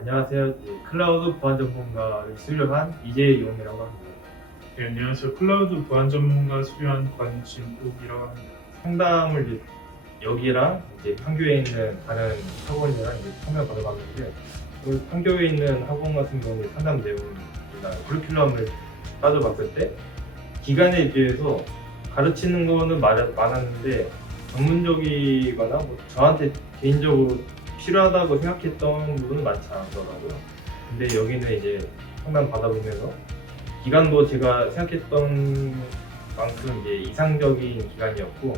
안녕하세요. 클라우드 보안 전문가를 수료한 이재용이라고 합니다. 네, 안녕하세요. 클라우드 보안 전문가 수료한 권진욱이라고 합니다. 상담을 여기랑 판교에 있는 다른 학원이랑 참여 받아봤는데, 그 판교에 있는 학원 같은 경우는 상담 내용이나 커리큘럼을 따져봤을 때 기간에 비해서 가르치는 거는 많았는데 전문적이거나 저한테 개인적으로 필요하다고 생각했던 부분은 많지 않더라고요. 근데 여기는 상담 받아보면서 기간도 제가 생각했던 만큼 이상적인 기간이었고,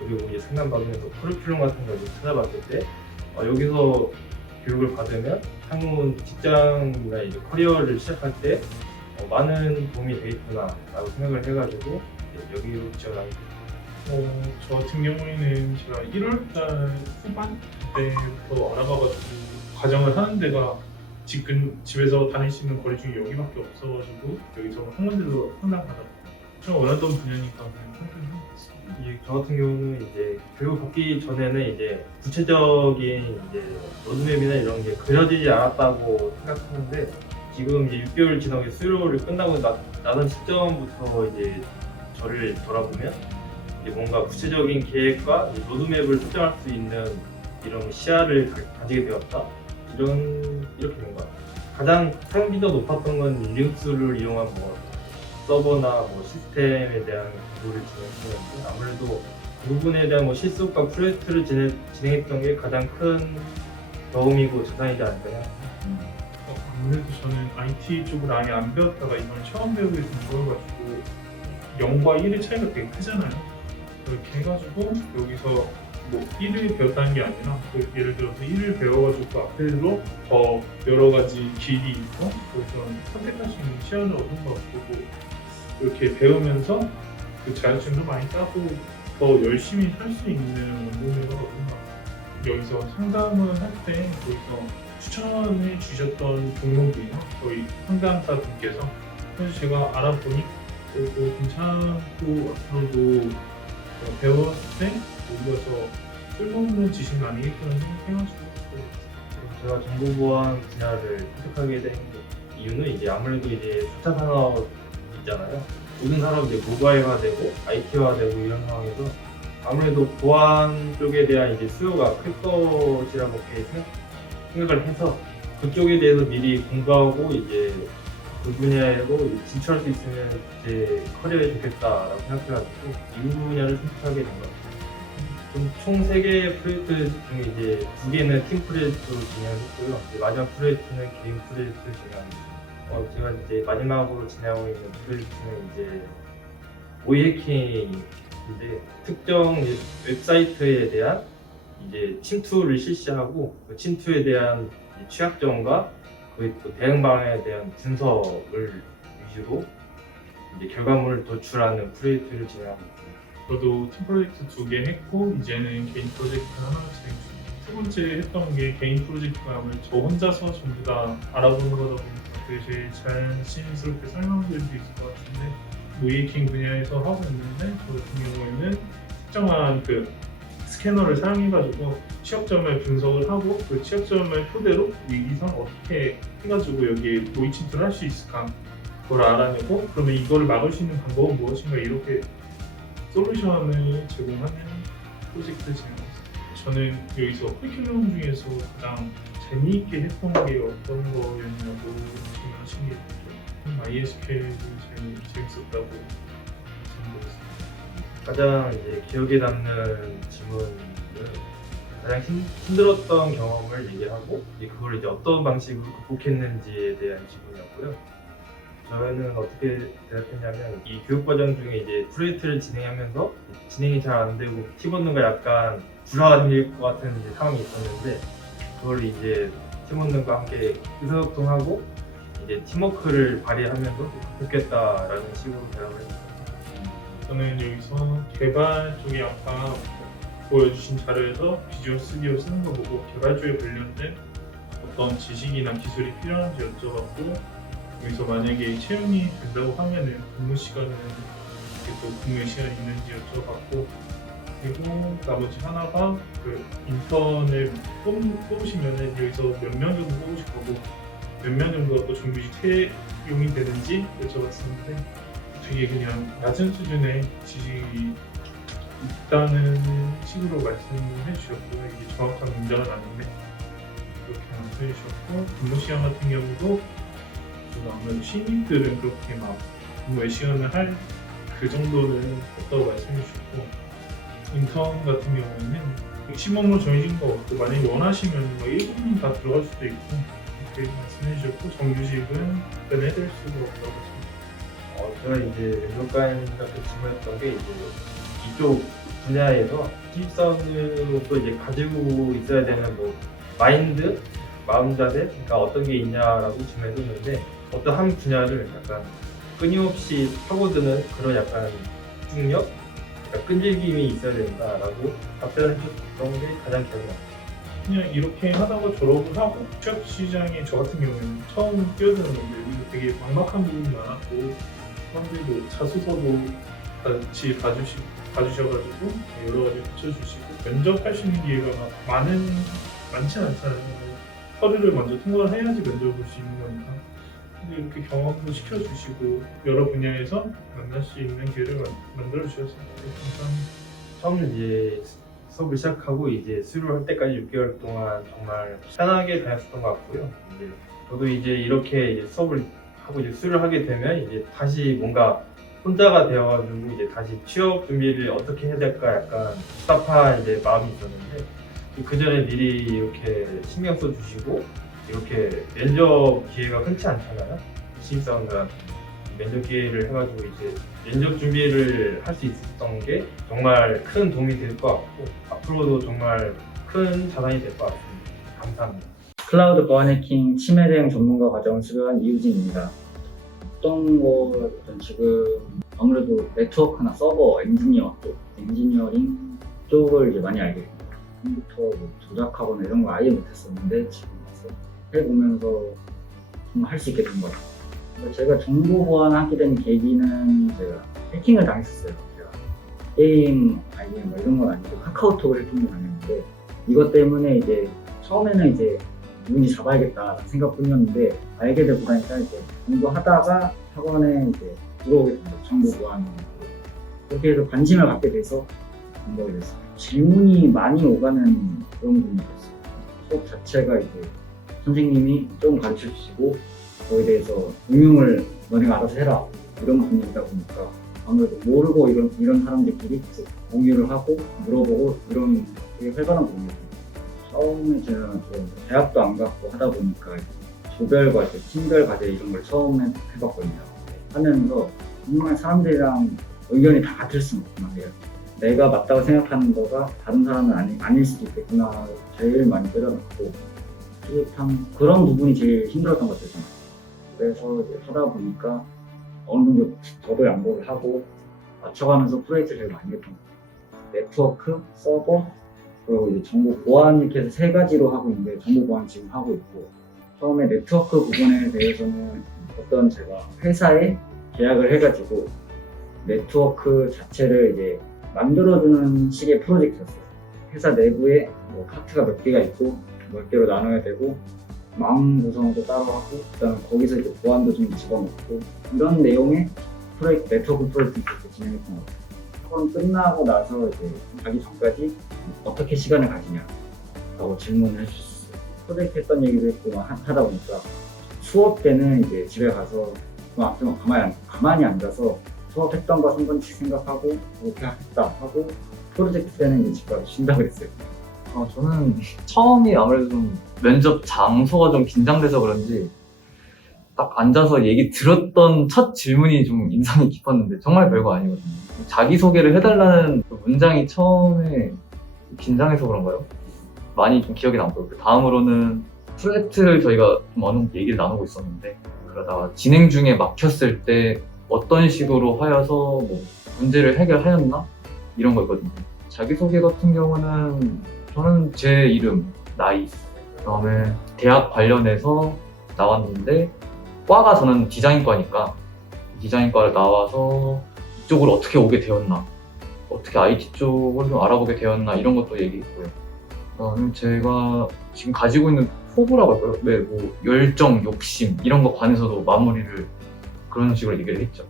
그리고 상담 받으면서 커리큘럼 같은 걸 찾아봤을 때 여기서 교육을 받으면 향후 직장이나 커리어를 시작할 때 많은 도움이 되겠구나라고 생각을 해가지고 여기로 지원하게 됐습니다. 저 같은 경우에는 제가 1월달 후반 때부터 알아봐가지고 과정을 하는 데가 지금 집에서 다닐 수 있는 거리 중에 여기밖에 없어가지고 여기서 학원들로 상담 받았고 제가 원하던 분야니까 그냥 선택을 했습니다. 저 같은 경우는 교육 받기 전에는 구체적인 로드맵이나 이런 게 그려지지 않았다고 생각하는데, 지금 6개월 지나게 수료를 끝나고 나던 시점부터 저를 돌아보면 뭔가 구체적인 계획과 로드맵을 설정할 수 있는 이런 시야를 가지게 되었다. 이렇게 된 것 같아요. 가장 사용빈도 높았던 건 리눅스를 이용한 서버나 시스템에 대한 공부를 진행했는데, 아무래도 그 부분에 대한 실습과 프로젝트를 진행했던 게 가장 큰 도움이고 자산이지 않을까 생각합니다. 아무래도 저는 IT 쪽을 아예 안 배웠다가 이번에 처음 배우게 된 거여가지고 0과 1의 차이가 되게 크잖아요. 그렇게 해가지고 여기서 1을 배웠다는 게 아니라 예를 들어서 1을 배워가지고 그 앞에로 더 여러 가지 길이 있고 그래서 선택할 수 있는 시야를 얻은 것 같고, 이렇게 배우면서 그 자격증도 많이 따고 더 열심히 할 수 있는 원동력을 얻은 것 같아요. 여기서 상담을 할 때 거기서 추천해 주셨던 종목이나 저희 상담사분께서 사실 제가 알아보니 괜찮고 앞으로도 배웠을 때 오히려 쓸모없는 지식은 아니겠구나 생각해가지고 제가 정보보안 분야를 선택하게 된 이유는 아무래도 4차 산업 있잖아요. 모든 산업이 모바일화되고 IT화되고 이런 상황에서 아무래도 보안 쪽에 대한 수요가 클 것이라고 생각을 해서 그쪽에 대해서 미리 공부하고 그 분야로 진출할 수 있으면 제 커리어에 좋겠다라고 생각해가지고 이 분야를 선택하게 된 것 같아요. 총 3개의 프로젝트 중에 2개는 팀 프로젝트로 진행했고요. 마지막 프로젝트는 개인 프로젝트를 진행합니다. 제가 마지막으로 진행하고 있는 프로젝트는 모의 해킹인데, 특정 웹사이트에 대한 침투를 실시하고 그 침투에 대한 취약점과 그 대응 방안에 대한 분석을 위주로 결과물을 도출하는 프로젝트를 진행하고 있습니다. 저도 팀 프로젝트 2개 했고 이제는 개인 프로젝트 하나 진행 중입니다. 세 번째 했던 게 개인 프로젝트가 아무래도 저 혼자서 전부 다 알아보는 거다 보니까 그게 제일 자연스럽게 설명드릴 수 있을 것 같은데, 모이킹 분야에서 하고 있는데 저 같은 경우에는 특정한 그 스캐너를 사용해가지고 취약점을 분석을 하고 그 취약점을 토대로 이상 어떻게 해가지고 여기에 모의 침투를 할 수 있을까 그걸 알아내고, 그러면 이거를 막을 수 있는 방법은 무엇인가 이렇게 솔루션을 제공하는 프로젝트를 진행하고 있습니다. 저는 여기서 커리큘럼 중에서 가장 재미있게 했던 게 어떤 거였냐고 질문하신 게 있죠. MySQL이 제일 재밌었다고 말씀드렸습니다. 가장 기억에 남는 질문은 가장 힘들었던 경험을 얘기하고 그걸 어떤 방식으로 극복했는지에 대한 질문이었고요. 저희는 어떻게 대답했냐면, 이 교육 과정 중에 프로젝트를 진행하면서 진행이 잘 안 되고 팀원들과 약간 불화가 생길 것 같은 상황이 있었는데, 그걸 팀원들과 함께 의사소통하고 팀워크를 발휘하면서 극복했다라는 식으로 대답을 했습니다. 저는 여기서 개발 쪽에 아까 보여주신 자료에서 비주얼 스튜디오 쓰는 거 보고 개발 쪽에 관련된 어떤 지식이나 기술이 필요한지 여쭤봤고, 여기서 만약에 채용이 된다고 하면은 근무 시간은 또 근무 시간이 있는지 여쭤봤고, 그리고 나머지 하나가 그 인턴을 뽑으시면은 여기서 몇 명 정도 뽑으실 거고 몇 명 정도가 또 정규직 채용이 되는지 여쭤봤었는데 되게 그냥 낮은 수준의 지식이 있다는 식으로 말씀해 주셨고요. 이게 정확한 문장은 아닌데 그렇게 말씀해 주셨고 근무 시간 같은 경우도 아무래도 신입들은 그렇게 막 근무의 시간을 할 그 정도는 없다고 말씀해 주셨고 인턴 같은 경우에는 시범으로 정해진 거 없고 만약에 원하시면 뭐 1분 다 들어갈 수도 있고 그렇게 말씀해 주셨고 정규직은 변해될 수가 없다고 하셨습니다. 저는 이제 면접관한테 질문했던 게 이제 이쪽 분야에서 신입사원으로서 이제 가지고 있어야 되는 뭐 마인드, 마음자세가 어떤 게 있냐라고 질문했었는데 어떤 한 분야를 약간 끊임없이 파고드는 그런 약간 집중력, 약간 끈질김이 있어야 된다라고 답변을 해줬던 게 가장 기억에 남아요. 그냥 이렇게 하다가 졸업을 하고 취업 시장에 저 같은 경우에는 처음 뛰어드는 건데 여기서 되게 막막한 부분이 많았고 사람들도 자소서도 같이 봐주셔가지고 여러 가지 붙여주시고 면접할 수 있는 기회가 많진 않잖아요. 서류를 먼저 통과를 해야지 면접을 볼 수 있는 거니까. 근데 이렇게 경험도 시켜주시고 여러 분야에서 만날 수 있는 기회를 만들어 주셔서 감사합니다. 처음 이제 수업을 시작하고 이제 수료를 할 때까지 6개월 동안 정말 편하게 다녔었던 것 같고요. 이제 저도 이제 이렇게 이제 수업을 하고 이제 수료를 하게 되면 이제 다시 뭔가 혼자가 되어가지고 이제 다시 취업 준비를 어떻게 해야 될까 약간 답답한 이제 마음이 있었는데 그 전에 미리 이렇게 신경 써 주시고 이렇게 면접 기회가 흔치 않잖아요. 신입사원들한테 면접 기회를 해가지고 이제 면접 준비를 할 수 있었던 게 정말 큰 도움이 될 것 같고 앞으로도 정말 큰 자산이 될 것 같습니다. 감사합니다. 클라우드 보안 해킹 치매 대응 전문가 과정을 수료한 이우진입니다. 어떤 거든 지금 아무래도 네트워크나 서버 엔지니어 쪽, 엔지니어링 쪽을 이제 많이 알게 됩니다. 컴퓨터 뭐 조작하거나 이런 거 아예 못했었는데 지금 와서 해보면서 정말 할 수 있게 된 것 같아요. 제가 정보 보안하게 된 계기는 제가 해킹을 당했었어요. 제가 게임 아이디 뭐 이런 건 아니고 카카오톡을 해킹을 당했는데 이것 때문에 이제 처음에는 이제 누군지 잡아야겠다 생각뿐이었는데 알게 되고 나니까 이제 공부하다가 학원에 이제 들어오게 된 거예요. 정보 보안. 그렇게 해서 관심을 갖게 돼서 공부하게 됐어요. 질문이 많이 오가는 그런 분이었어요. 수업 자체가 이제 선생님이 조금 가르쳐 주시고 거기에 대해서 응용을 너네가 알아서 해라 이런 분위기다 보니까 아무래도 모르고 이런 사람들끼리 계속 공유를 하고 물어보고 이런 되게 활발한 분위기였어요. 처음에 제가 대학도 안 갔고 하다 보니까 조별 과제, 팀별 과제 이런 걸 처음 해봤거든요. 하면서 정말 사람들이랑 의견이 다 같을 수는 없구나 해요. 내가 맞다고 생각하는 거가 다른 사람은 아닐 수도 있겠구나 제일 많이 때려놨고 참 그런 부분이 제일 힘들었던 것 같아요. 그래서 이제 하다 보니까 어느 정도 저도 양보를 하고 맞춰가면서 프로젝트를 제일 많이 했던 것 같아요. 네트워크, 서버, 그리고 이제 정보 보안 이렇게 해서 세 가지로 하고 있는데 정보 보안 지금 하고 있고 처음에 네트워크 부분에 대해서는 어떤 제가 회사에 계약을 해가지고 네트워크 자체를 이제 만들어주는 식의 프로젝트였어요. 회사 내부에 뭐 파트가 몇 개가 있고 몇 개로 나눠야 되고 망 구성도 따로 하고 그다음에 거기서 이제 보안도 좀 집어넣고 이런 내용의 프로젝트, 네트워크 프로젝트 이렇게 진행했던 것 같아요. 학원 끝나고 나서 이제 가기 전까지 어떻게 시간을 가지냐라고 질문을 해주셨어요. 프로젝트 했던 얘기도 했고 하다 보니까 수업 때는 이제 집에 가서 좀 가만히 앉아서 수업했던 거 한 번씩 생각하고 이렇게 했다 하고 프로젝트 때는 이제 집 가서 쉰다고 그랬어요. 저는 처음이 아무래도 좀 면접 장소가 좀 긴장돼서 그런지 딱 앉아서 얘기 들었던 첫 질문이 좀 인상이 깊었는데 정말 별거 아니거든요. 자기소개를 해달라는 그 문장이 처음에 긴장해서 그런가요? 많이 좀 기억에 남고요. 그 다음으로는 프로젝트를 저희가 좀 어느 정도 얘기를 나누고 있었는데 그러다가 진행 중에 막혔을 때 어떤 식으로 하여서 뭐 문제를 해결하였나? 이런 거였거든요. 자기소개 같은 경우는 저는 제 이름, 나이, 그다음에 대학 관련해서 나왔는데 과가 저는 디자인과니까 디자인과를 나와서 이쪽으로 어떻게 오게 되었나 어떻게 IT 쪽을 좀 알아보게 되었나 이런 것도 얘기했고요. 제가 지금 가지고 있는 포부라고 할까요? 네, 뭐 열정, 욕심 이런 거 반해서도 마무리를 그런 식으로 얘기를 했죠.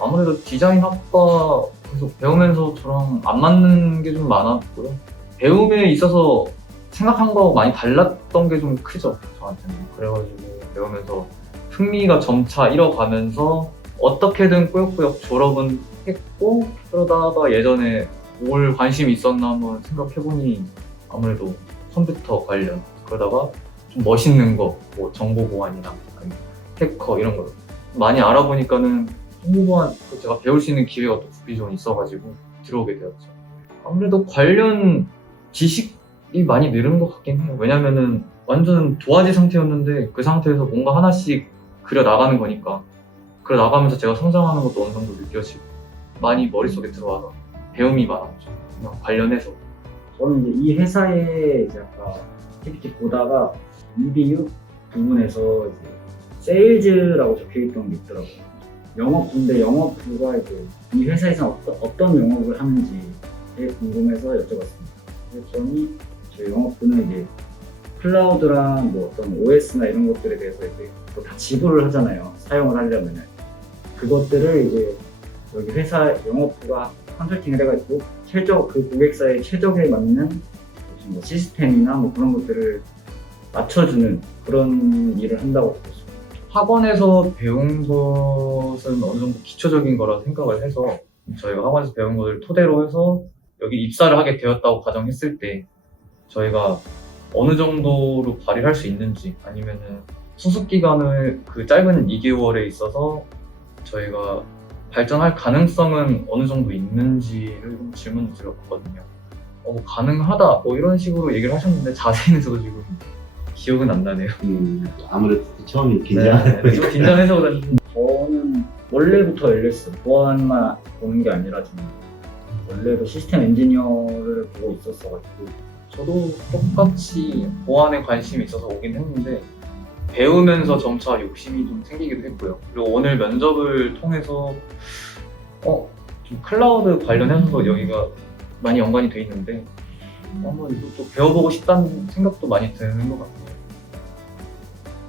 아무래도 디자인 학과에서 배우면서 저랑 안 맞는 게 좀 많았고요. 배움에 있어서 생각한 거하고 많이 달랐던 게 좀 크죠, 저한테는. 그래가지고 배우면서 흥미가 점차 잃어가면서 어떻게든 꾸역꾸역 졸업은 했고, 그러다가 예전에 뭘 관심이 있었나 한번 생각해보니 아무래도 컴퓨터 관련, 그러다가 좀 멋있는 거, 뭐 정보보안이나 아니면 해커 이런 거 많이 알아보니까는 정보보안 제가 배울 수 있는 기회가 또 구비존 있어가지고 들어오게 되었죠. 아무래도 관련 지식이 많이 늘은 것 같긴 해요. 왜냐면은 완전 도화지 상태였는데 그 상태에서 뭔가 하나씩 그려 나가는 거니까 그려 나가면서 제가 성장하는 것도 어느 정도 느껴지고 많이 머릿속에 들어와서 배움이 많았죠. 그냥 관련해서. 저는 이제 이 회사에 이제 아까 PPT 보다가 EBU 부분에서 이제 세일즈라고 적혀있던 게 있더라고요. 영업부인데 영업부가 이제 이 회사에서 어떤 영업을 하는지 되게 궁금해서 여쭤봤습니다. 그랬더니 저희 영업부는 이제 클라우드랑 뭐 어떤 OS나 이런 것들에 대해서 이제 뭐 다 지불을 하잖아요. 사용을 하려면은. 그것들을 이제 여기 회사 영업부가 컨설팅을 해가지고 그 고객사의 최적에 맞는 뭐 시스템이나 뭐 그런 것들을 맞춰주는 그런 일을 한다고 들었어요. 학원에서 배운 것은 어느 정도 기초적인 거라 생각을 해서 저희가 학원에서 배운 것을 토대로 해서 여기 입사를 하게 되었다고 가정했을 때 저희가 어느 정도로 발휘할 수 있는지 아니면은 수습 기간을 그 짧은 2개월에 있어서 저희가 발전할 가능성은 어느 정도 있는지를 좀 질문을 드렸거든요. 뭐 가능하다 뭐 이런 식으로 얘기를 하셨는데 자세히는 저도 지금 기억은 안 나네요. 아무래도 처음이 긴장. 네, 좀 긴장해서 그런지. 저는 원래부터 열렸어요. 보안만 보는 게 아니라 좀 원래도 시스템 엔지니어를 보고 있었어가지고 저도 똑같이 보안에 관심이 있어서 오긴 했는데 배우면서 점차 욕심이 좀 생기기도 했고요. 그리고 오늘 면접을 통해서 좀 클라우드 관련해서 여기가 많이 연관이 돼 있는데 한번 이것도 배워보고 싶다는 생각도 많이 드는 것 같아요.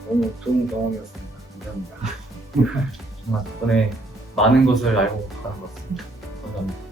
너무 좋은 경험이었습니다. 감사합니다. 정말 덕분에 많은 것을 알고 가는 것 같습니다. 감사합니다.